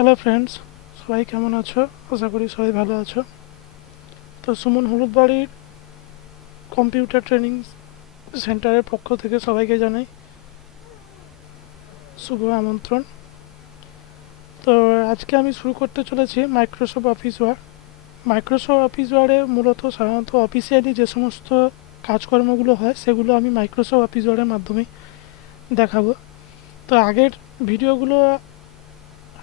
Hello friends, সবাই কেমন আছো? আশা করি সবাই ভালো আছো। তো সুমন হলুদবাড়ির কম্পিউটার ট্রেনিং সেন্টারের পক্ষ থেকে সবাইকে জানাই শুভ আমন্ত্রণ। তো আজকে আমি শুরু করতে চলেছি Microsoft office work. Microsoft office ওয়ার্ডে মূলত সাধারণত অফিসিয়ালি যে সমস্ত কাজকর্মগুলো হয় সেগুলো আমি মাইক্রোসফট অফিস ওয়ার্ডের মাধ্যমে দেখাবো। তো আগের ভিডিওগুলো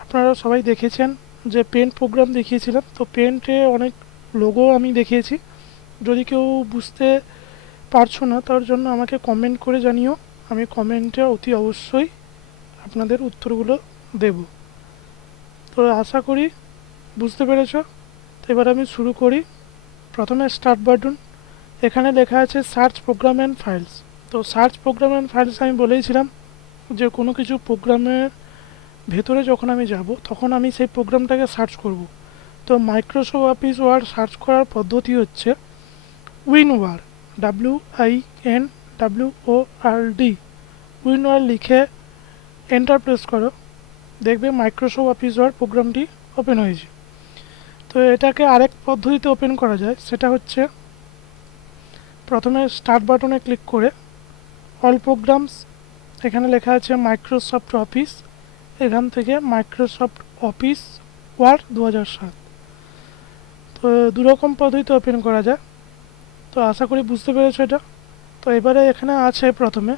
আপনারা সবাই দেখেছেন, যে পেন্ট প্রোগ্রাম দেখিয়েছিলাম। তো পেন্টে অনেক লোগো আমি দেখিয়েছি। যদি কেউ বুঝতে পারছো না তার জন্য আমাকে কমেন্ট করে জানিও, আমি কমেন্টে অতি অবশ্যই আপনাদের উত্তরগুলো দেব। তো আশা করি বুঝতে পেরেছো। তো এবার আমি শুরু করি। প্রথমে স্টার্ট বাটন, এখানে লেখা আছে সার্চ প্রোগ্রাম অ্যান্ড ফাইলস। তো সার্চ প্রোগ্রাম অ্যান্ড ফাইলস আমি বলেইছিলাম যে কোনো কিছু প্রোগ্রামের ভেতরে যখন আমি যাব তখন আমি সেই প্রোগ্রামটাকে সার্চ করব। তো মাইক্রোসফট অফিস ওয়ার্ড সার্চ করার পদ্ধতি হচ্ছে উইনওয়ার, WINWORD। উইনওয়ার লিখে এন্টার প্রেস করো, দেখবে মাইক্রোসফট অফিস ওয়ার্ড প্রোগ্রামটি ওপেন হয়েছে। তো এটাকে আরেক পদ্ধতিতে ওপেন করা যায়, সেটা হচ্ছে প্রথমে স্টার্ট বাটনে ক্লিক করে অল প্রোগ্রামস, এখানে লেখা আছে মাইক্রোসফট অফিস, এখান থেকে মাইক্রোসফট অফিস ওয়ার্ড 2007। তো দুরকম পদ্ধতিতে ওপেন করা যায়। তো আশা করি বুঝতে পেরেছো এটা। তো এবারে এখানে আছে প্রথমে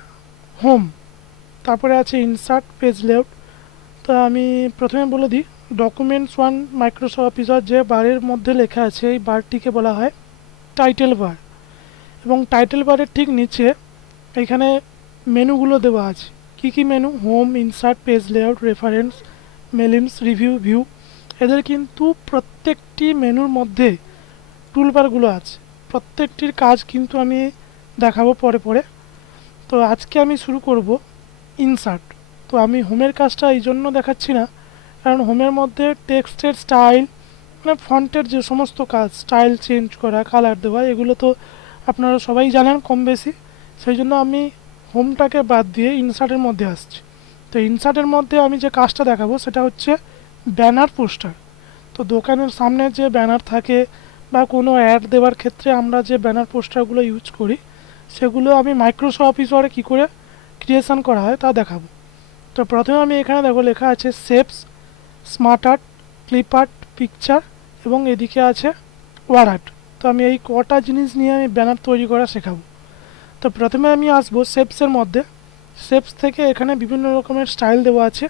হোম, তারপরে আছে ইনসার্ট পেজ লেআউট। তো আমি প্রথমে বলে দিই, ডকুমেন্টস ওয়ান মাইক্রোসফট অফিস যে বারের মধ্যে লেখা আছে এই বারটিকে বলা হয় টাইটেল বার, এবং টাইটেল বারের ঠিক নিচে এখানে মেনুগুলো দেওয়া আছে। কি কি menu? Home, insert, page layout, reference, mailings, review, view. এদের কিন্তু প্রত্যেকটি মেনুর মধ্যে টুলবারগুলো আছে। প্রত্যেকটির কাজ কিন্তু আমি দেখাবো পরে পরে। তো আজকে আমি শুরু করব ইনসার্ট। তো আমি হোমের কাজটা এই জন্য দেখাচ্ছি না, কারণ হোমের মধ্যে টেক্সটের স্টাইল, মানে ফন্টের যে সমস্ত কাজ, স্টাইল চেঞ্জ করা, কালার দেওয়া, এগুলো তো আপনারা সবাই জানেন কম বেশি। সেই জন্য আমি হোমটাকে বাদ দিয়ে ইনসার্টের মধ্যে আসছি। তো ইনসার্টের মধ্যে আমি যে কাজটা দেখাবো সেটা হচ্ছে ব্যানার পোস্টার। তো দোকানের সামনে যে ব্যানার থাকে বা কোনো অ্যাড দেওয়ার ক্ষেত্রে আমরা যে ব্যানার পোস্টারগুলো ইউজ করি, সেগুলো আমি মাইক্রোসফট অফিস ওয়ার্ডে কী করে ক্রিয়েশন করা হয় তা দেখাবো। তো প্রথমে আমি এখানে দেখো লেখা আছে shapes, smart art, clip art, picture, এবং এদিকে আছে ওয়ার আর্ট। তো আমি এই কটা জিনিস নিয়ে আমি ব্যানার তৈরি করা শেখাবো। তো প্রথমে আমি আসবো শেপসের মধ্যে। শেপস থেকে এখানে বিভিন্ন রকমের স্টাইল দেওয়া আছে।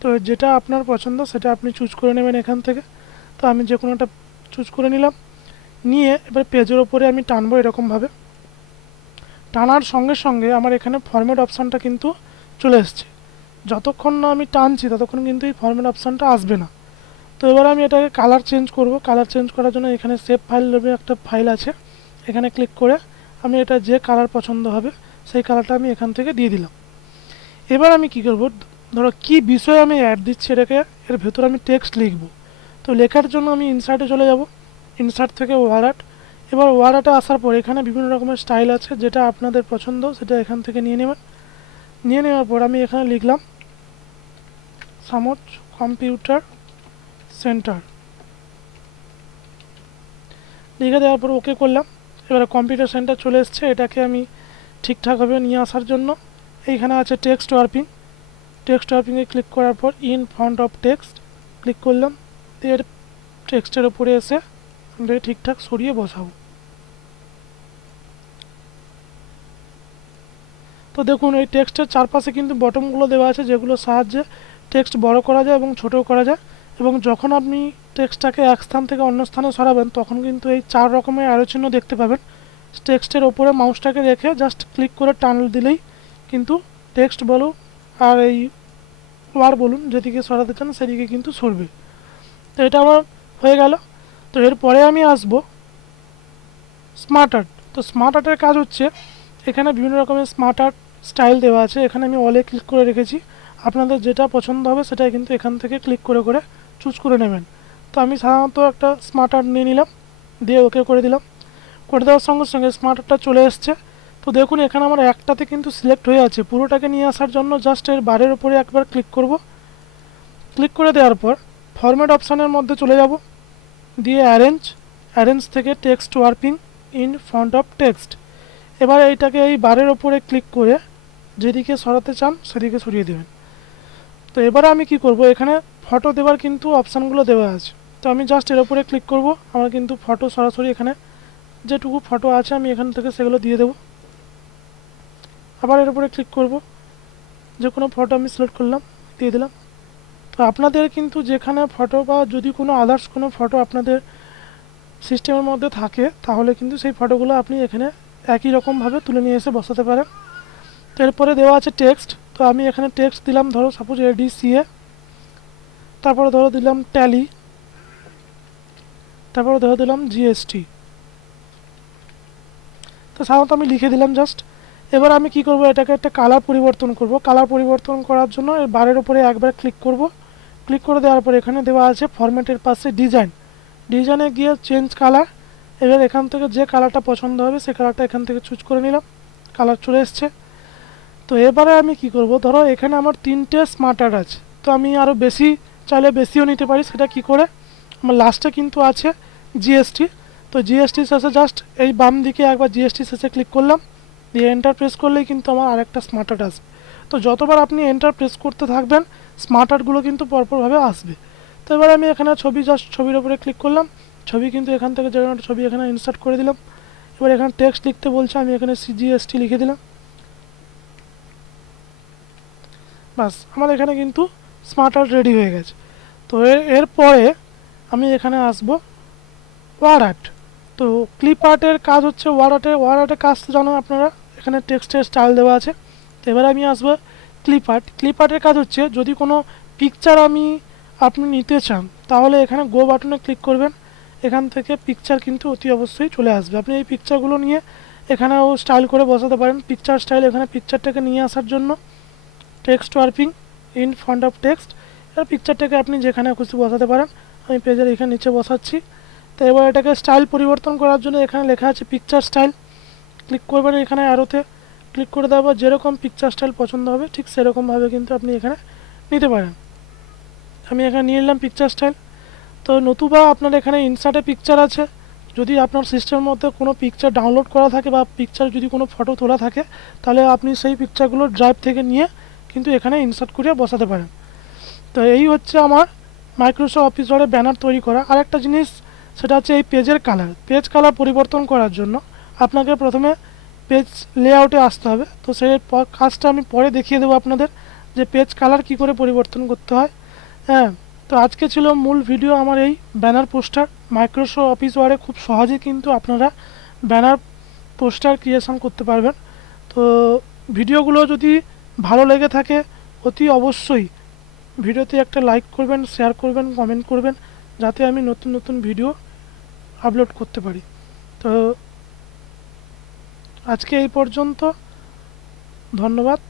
তো যেটা আপনার পছন্দ সেটা আপনি চুজ করে নেবেন এখান থেকে। তো আমি যে কোনোটা চুজ করে নিলাম, নিয়ে এবার পেজের ওপরে আমি টানবো এরকমভাবে। টানার সঙ্গে সঙ্গে আমার এখানে ফরম্যাট অপশানটা কিন্তু চলে এসছে। যতক্ষণ না আমি টানছি ততক্ষণ কিন্তু এই ফরম্যাট অপশানটা আসবে না। তো এবার আমি এটাকে কালার চেঞ্জ করব। কালার চেঞ্জ করার জন্য এখানে সেভ ফাইল নামে একটা ফাইল আছে, এখানে ক্লিক করে আমি এটা যে কালার পছন্দ হবে সেই কালারটা আমি এখান থেকে দিয়ে দিলাম। এবার আমি কি করব, ধরো কি বিষয়ে আমি অ্যাড দিচ্ছি এটাকে, এর ভেতরে আমি টেক্সট লিখব। তো লেখার জন্য আমি ইনসার্টে চলে যাব, ইনসার্ট থেকে ওয়ার আর্ট। এবার ওয়ার আর্টে আসার পর এখানে বিভিন্ন রকমের স্টাইল আছে, যেটা আপনাদের পছন্দ সেটা এখান থেকে নিয়ে নেবেন। নিয়ে নেওয়ার পর আমি এখানে লিখলাম সামোচ কম্পিউটার সেন্টার, লিখে দেওয়ার পর ওকে করলাম। এবারে কম্পিউটার সেন্টার চলে এসছে। এটাকে আমি ঠিকঠাকভাবে নিয়ে আসার জন্য এইখানে আছে টেক্সট ওয়ার্পিং। টেক্সট ওয়ার্পিংয়ে ক্লিক করার পর in front of text click করলাম। এর টেক্সটের উপরে এসে আমরা ঠিকঠাক সরিয়ে বসাবো। তো দেখুন এই টেক্সটের চারপাশে কিন্তু বটমগুলো দেওয়া আছে, যেগুলোর সাহায্যে টেক্সট বড় করা যায় এবং ছোটও করা যায়। এবং যখন আপনি টেক্সটটাকে এক স্থান থেকে অন্য স্থানে সরাবেন তখন কিন্তু এই 4 রকমের অ্যারো চিহ্ন দেখতে পাবেন। টেক্সটের ওপরে মাউসটাকে রেখে জাস্ট ক্লিক করে টান দিলেই কিন্তু টেক্সট বলুন আর এই ওয়ার বলুন যেদিকে সরাতে চান সেদিকে কিন্তু সরবে। তো এটা আমার হয়ে গেল। তো এরপরে আমি আসবো স্মার্ট আর্ট। তো স্মার্ট আর্টের কাজ হচ্ছে, এখানে বিভিন্ন রকমের স্মার্ট আর্ট স্টাইল দেওয়া আছে, এখানে আমি অলে ক্লিক করে রেখেছি। আপনাদের যেটা পছন্দ হবে সেটা কিন্তু এখান থেকে ক্লিক করে করে চুজ করে নেবেন। তো আমি সাধারণত একটা স্মার্ট আর্ট নিয়ে নিলাম, দিয়ে ওকে করে দিলাম। করে দেওয়ার সঙ্গে সঙ্গে স্মার্ট আর্টটা চলে এসছে। তো দেখুন এখানে আমার একটাতে কিন্তু সিলেক্ট হয়ে আছে। পুরোটাকে নিয়ে আসার জন্য জাস্ট এর বারের ওপরে একবার ক্লিক করব। ক্লিক করে দেওয়ার পর ফরম্যাট অপশানের মধ্যে চলে যাব, দিয়ে অ্যারেঞ্জ থেকে text warping in front of text. এবার এইটাকে এই বারের ওপরে ক্লিক করে যেদিকে সরাতে চান সেদিকে সরিয়ে দেবেন। তো এবারে আমি কি করব, এখানে ফটো দেওয়ার কিন্তু অপশানগুলো দেওয়া আছে। তো আমি জাস্ট এর উপরে ক্লিক করব, আমার কিন্তু ফটো সরাসরি এখানে যেটুকু ফটো আছে আমি এখান থেকে সেগুলো দিয়ে দেব। আবার এর উপরে ক্লিক করব, যে কোনো ফটো আমি সিলেক্ট করলাম, দিয়ে দিলাম। তো আপনাদের কিন্তু যেখানে ফটো বা যদি কোনো আদার্স কোনো ফটো আপনাদের সিস্টেমের মধ্যে থাকে তাহলে কিন্তু সেই ফটোগুলো আপনি এখানে একই রকমভাবে তুলে নিয়ে এসে বসাতে পারেন। তো এরপরে দেওয়া আছে টেক্সট, তো আমি এখানে টেক্সট দিলাম, ধরো সাপোজ ADCA, তারপরে ধরো দিলাম ট্যালি, তারপরে ধরো দিলাম GST। তো সাধারণত আমি লিখে দিলাম জাস্ট। এবার আমি কি করব, এটাকে একটা কালার পরিবর্তন করব। কালার পরিবর্তন করার জন্য এর বারের উপরে একবার ক্লিক করব। ক্লিক করে দেওয়ার পর এখানে দেওয়া আছে ফরম্যাটের পাশে ডিজাইনে গিয়ে চেঞ্জ কালার। এবার এখান থেকে যে কালারটা পছন্দ হবে সে কালারটা এখান থেকে চুজ করে নিলাম, কালার চলে এসছে। তো এবারে আমি কি করব, ধরো এখানে আমার 3টে স্মার্ট আর্ট আছে, তো আমি আরও বেশি চাইলে বেশিও নিতে পারি। সেটা কি করে, আমার লাস্টে কিন্তু আছে GST। তো GST শেষে জাস্ট এই বাম দিকে একবার GST শেষে ক্লিক করলাম, দিয়ে এন্টার প্রেস করলেই কিন্তু আমার আরেকটা স্মার্ট আর্ট আসবে। তো যতবার আপনি এন্টার প্রেস করতে থাকবেন স্মার্ট আর্টগুলো কিন্তু পরপরভাবে আসবে। তো এবার আমি এখানে জাস্ট ছবির উপরে ক্লিক করলাম, ছবি কিন্তু এখান থেকে যে কোনো ছবি এখানে ইনসার্ট করে দিলাম। এবার এখানে টেক্সট লিখতে বলছে, আমি এখানে CGST লিখে দিলাম। বাস, আমার এখানে কিন্তু স্মার্ট আর্ট রেডি হয়ে গেছে। তো এরপরে আমি এখানে আসব ওয়ার্ড আর্ট। তো ক্লিপ আর্টের কাজ হচ্ছে ওয়ার্ড আর্টের কাজ তো জানেন আপনারা, এখানে টেক্সটের স্টাইল দেওয়া আছে। তো এবার আমি আসবো ক্লিপ আর্টের কাজ হচ্ছে যদি কোনো পিকচার আপনি নিতে চান তাহলে এখানে গো বাটনে ক্লিক করবেন, এখান থেকে পিকচার কিন্তু অতি অবশ্যই চলে আসবে। আপনি এই পিকচারগুলো নিয়ে এখানেও স্টাইল করে বসাতে পারেন। পিকচার স্টাইল, এখানে পিকচারটাকে নিয়ে আসার জন্য text warping in front of text, এর পিকচারটাকে আপনি যেখানে খুশি বসাতে পারেন। আমি পেজের এখানে নিচে বসাচ্ছি। তো এবার এটাকে স্টাইল পরিবর্তন করার জন্য এখানে লেখা আছে পিকচার স্টাইল, ক্লিক করবেন এখানে অ্যারোতে, ক্লিক করে দেওয়ার পর যেরকম পিকচার স্টাইল পছন্দ হবে ঠিক সেরকমভাবে কিন্তু আপনি এখানে নিতে পারেন। আমি এখানে নিয়ে নিলাম পিকচার স্টাইল। তো নতুবা আপনার এখানে ইনসার্টে পিকচার আছে, যদি আপনার সিস্টেমের মধ্যে কোনো পিকচার ডাউনলোড করা থাকে বা পিকচার যদি কোনো ফটো তোলা থাকে তাহলে আপনি সেই পিকচারগুলো ড্রাইভ থেকে নিয়ে কিন্তু এখানে ইনসার্ট করে বসাতে পারেন। তো এই হচ্ছে আমার মাইক্রোসফট অফিস ওয়ার্ডে ব্যানার তৈরি করা। আরেকটা জিনিস সেটা হচ্ছে এই পেজ কালার পরিবর্তন করার জন্য আপনাকে প্রথমে পেজ লেআউটে আসতে হবে। তো সেই কাজটা আমি পরে দেখিয়ে দেবো আপনাদের যে পেজ কালার কি করে পরিবর্তন করতে হয়। হ্যাঁ, তো আজকে ছিল মূল ভিডিও আমার এই ব্যানার পোস্টার। মাইক্রোসফট অফিস ওয়ার্ডে খুব সহজে কিন্তু আপনারা ব্যানার পোস্টার ক্রিয়েশন করতে পারবেন। তো ভিডিওগুলো যদি ভালো লেগে থাকে অতি অবশ্যই ভিডিওতে একটা লাইক করবেন, শেয়ার করবেন, কমেন্ট করবেন, যাতে আমি নতুন নতুন ভিডিও আপলোড করতে পারি। তো আজকে এই পর্যন্ত, ধন্যবাদ।